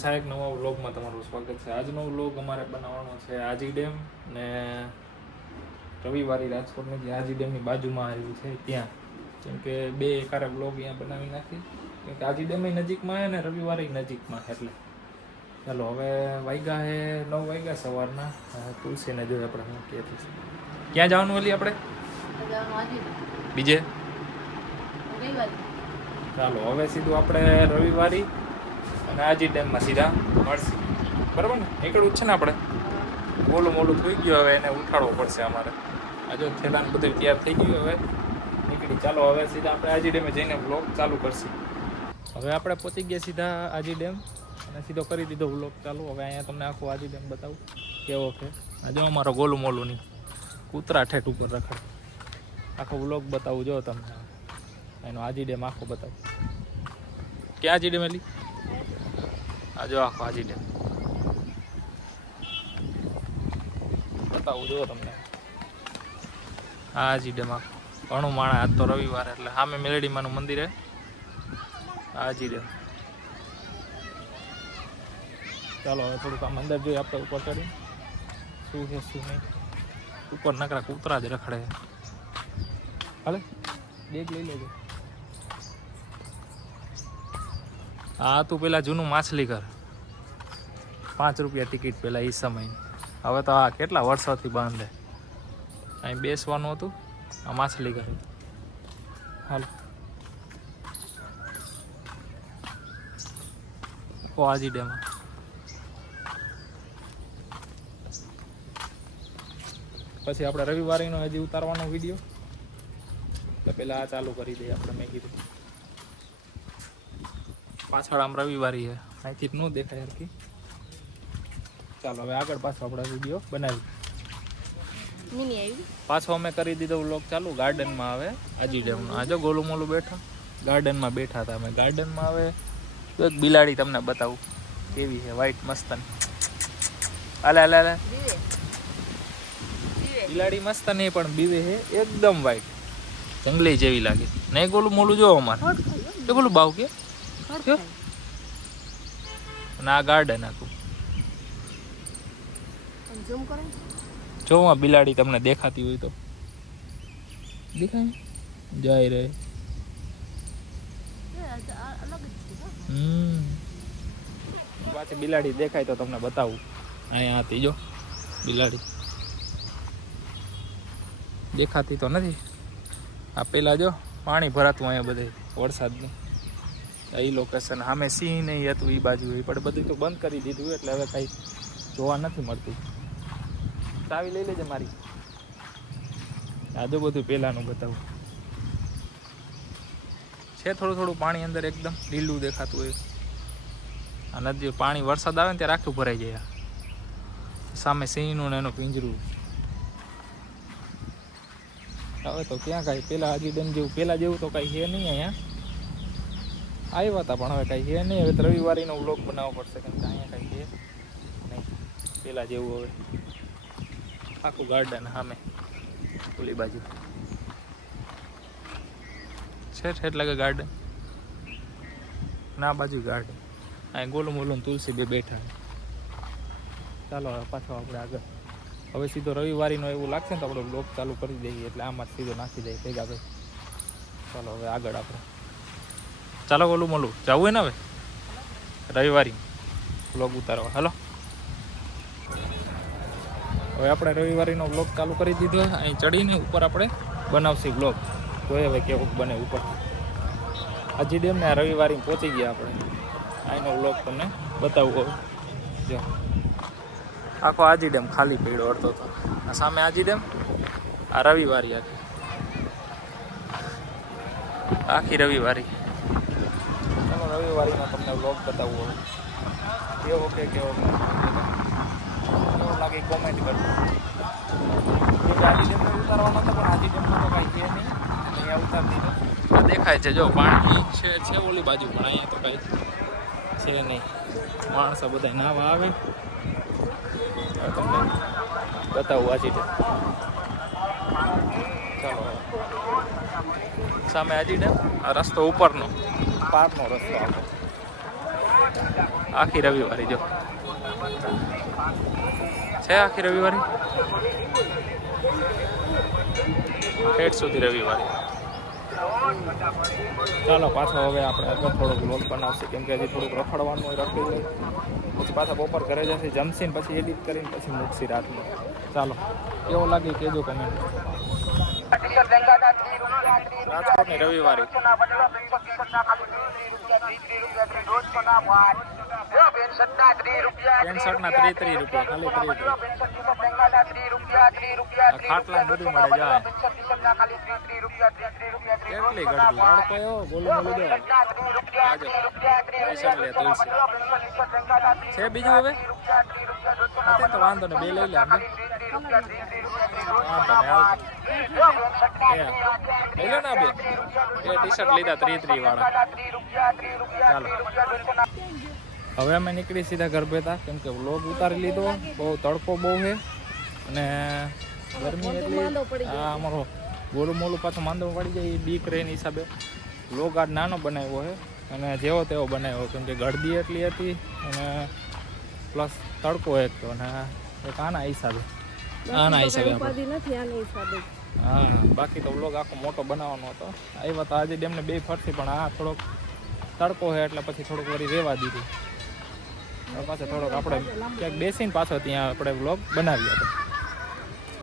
એક નવા વ્લોગમાં તમારું સ્વાગત છે. આજનો વ્લોગ અમારે બનાવવાનો છે આજી ડેમ ને રવિવારી રાજકોટની જે આજી ડેમની બાજુમાં આવ્યું છે ત્યાં, કેમ કે બે એકારે વ્લોગ અહીંયા બનાવી નાખી, કેમ કે આજી ડેમ નજીકમાં છે ને રવિવારી નજીકમાં, એટલે ચાલો હવે વાગ્યા છે 9 વાગ્યા સવારના. તુલસીને જોઈએ આપણે શું કહે છે. ક્યાં જવાનું ઓલી આપણે બીજે? ચાલો હવે સીધું આપણે રવિવારી અને આજી ડેમમાં સીધા મળશે, બરાબર ને? નીકળવું જ છે ને આપણે. મોલું મોલું થઈ ગયું, હવે એને ઉઠાડવો પડશે અમારે. આ જો થેલાને બધું તૈયાર થઈ ગયું, હવે નીકળી. ચાલો હવે સીધા આપણે આજી ડેમે જઈને વ્લોગ ચાલુ કરશું. હવે આપણે પહોંચી ગયા સીધા આજી ડેમ અને સીધો કરી દીધો વ્લોગ ચાલુ. હવે અહીંયા તમને આખો આજી ડેમ બતાવું કેવો છે. આજે અમારો ગોલું મોલું નહીં, કૂતરા ઠેઠ ઉપર રખડ. આખો વ્લોગ બતાવું જો તમને, એનો આજી ડેમ આખો બતાવું. ક્યાં આજી ડેમ એલી? આ જો આખો આજી ડેમ બતાવું જો તમને. આ આજી ડેમ આખો ઘણું માણસ. આજ તો રવિવાર એટલે સામે મેલડીમાનું મંદિર હે. આજી ડેમ. ચાલો હવે થોડુંક આમ અંદર જોઈએ આપણે ઉપર ચડી શું છે શું નહીં. ઉપર નકરા કૂતરા જ રખડે. હાલે બેગ લઈ લેજો. આ તું પેલા જૂનું માછલી ઘર, 5 રૂપિયા ટિકિટ પેલા એ સમય. હવે તો આ કેટલા વર્ષોથી બાંધે. અહીં બેસવાનું હતું, આ માછલી ઘર. હાલો આજી ડેમ. પછી આપણે રવિવારીનો હજી ઉતારવાનો વિડીયો, એટલે પેલા આ ચાલુ કરી દઈએ આપણે. મેં કીધું પાછળ આમ રવિવારી છે, અહીંથી જ ન દેખાય હરકી. ચાલો હવે આગળ પાછો આપણે વિડીયો બનાવી. પાછો અમે કરી દીધો વ્લોગ ચાલુ ગાર્ડનમાં. હવે આજી ડેમનો આજે ગોલું મોલું બેઠા ગાર્ડનમાં બેઠા હતા અમે. ગાર્ડનમાં હવે એક બિલાડી તમને બતાવું કેવી છે, વ્હાઈટ મસ્તન. હાલે હાલે હાલે. બિલાડી મસ્ત નહીં પણ બીવે છે એકદમ વ્હાઈટ, જંગલી જેવી લાગે. નહીં ગોલું મોલું જો અમારે એ બોલું બાવ કે ના ગાર્ડન આખું. જો બિલાડી તમને દેખાતી હોય તો દેખાય જાય રે. પાછી બિલાડી દેખાય તો તમને બતાવું. અહીંયા હતી જો બિલાડી, દેખાતી તો નથી. આ પેલા જો પાણી ભરાતું અહીંયા બધે વરસાદનું. એ લોકેશન સામે સિંહ નહીં હતું એ બાજુ, એ પણ બધું તો બંધ કરી દીધું, એટલે હવે કાંઈ જોવા નથી મળતું. ચાવી લઈ લેજે મારી. આ જો બધું પહેલાંનું બતાવું છે. થોડું થોડું પાણી અંદર એકદમ લીલું દેખાતું હોય. આ નદી પાણી વરસાદ આવે ને ત્યારે આખું ભરાઈ જાય. સામે સિંહનું ને એનું પિંજરું. હવે તો ક્યાં કાંઈ પેલા આજી ડેમ જેવું પેલા જેવું તો કાંઈ છે નહીં. અહીંયા આવ્યા હતા પણ હવે કાંઈ છે નહીં. હવે તો રવિવારીનો વ્લોગ બનાવવો પડશે, કેમ કે અહીંયા કાંઈ છે નહીં પેલા જેવું. હવે આખું ગાર્ડન સામે ઓલી બાજુ છે એટલે કે ગાર્ડન ના બાજુ ગાર્ડન. અહીં ગોલું મોલું તુલસી બે બેઠા. ચાલો હવે પાછો આપણે આગળ. હવે સીધો રવિવારીનો એવું લાગશે ને તો આપણે બ્લોગ ચાલુ કરી દઈએ, એટલે આમાં સીધો નાખી દઈએ ભેગા ભાઈ. ચાલો હવે આગળ આપણે. ચાલો ગોલું મોલું જવું હોય ને હવે રવિવારી બ્લોગ ઉતારવા. હાલો હવે આપણે રવિવારીનો બ્લોગ ચાલુ કરી દીધો. અહીં ચડીને ઉપર આપણે બનાવશું બ્લોગ. જોઈએ હવે કેવું બને ઉપર. આજી ડેમને આ રવિવારી પહોંચી ગયા આપણે. અહીંનો બ્લોગ તમને બતાવું હવે. જો આખો આજી ડેમ ખાલી પડ્યો અડધો તો. આ સામે આજી ડેમ, આ રવિવારી આખી રવિવારી. ચાલો રવિવારીનો તમને બ્લોગ બતાવવો હવે કેવો કે કેવો લાગે કોમેન્ટ કરજો. આજી ડેમ ઉતારવાનો હતો પણ આજી ડેમનો તો કાંઈ છે નહીં, અહીંયા ઉતારી દીધો. આ દેખાય છે જો પાણી છે ઓલી બાજુ, પણ અહીંયા તો કાંઈ છે નહીં. માણસો બધા નાવા આવે. તમને બતાવું આજી ડેમ. ચાલો સામે આજી ડેમ, આ રસ્તો ઉપરનો પારનો રસ્તો આપણે. આખી રવિવારી જો છે, આખી રવિવારી ઠેઠ સુધી રવિવારી. ચાલો પાછો હવે આપણે આગળ થોડોક વ્લોગ બનાવશે, કેમ કે હજી થોડુંક રખડવાનું હોય, રખડી જાય પછી પાછા બપોર ઘરે જશે, જમશીને પછી એડિટ કરીને પછી મૂકશી રાતનું. ચાલો કેવો લાગે કહેજો કમેન્ટ. રાજકોટની રવિવારી પેન્ટશર્ટના 33 રૂપિયા, ખાલી 33. ખાટલા બધું મળે જાય. કેટલી ગરદી, બાળકો એવો બોલું બોલું દો છે. બીજું હવે તો વાંધો ને, બે લઈ લે આપણે. લઈ લો ને બે ટી-શર્ટ લીધા 33 વાળા. ચાલો હવે અમે નીકળી સીધા ઘર બેઠા, કેમ કે વ્લોગ ઉતારી લીધો. બહુ તડકો બહુ છે અને ગરમી એટલી. આ અમારો ગોલું મોલું પાછું માંદો પડી જાય, એ બીક રહે એની હિસાબે વ્લોગ આજ નાનો બનાવ્યો છે અને જેવો તેવો બનાવ્યો, કેમ કે ગરદી એટલી હતી અને પ્લસ તડકો એક તો, અને એક આના હિસાબે હા. બાકી તો વ્લોગ આખો મોટો બનાવવાનો હતો. આવ્યા તો આજે ડેમને બે ફરતી, પણ આ થોડોક તડકો છે એટલે પછી થોડુંક વળી રહેવા દીધું. પાછો થોડોક આપણે ક્યાંક બેસીને પાછો ત્યાં આપણે વ્લોગ બનાવ્યો હતો.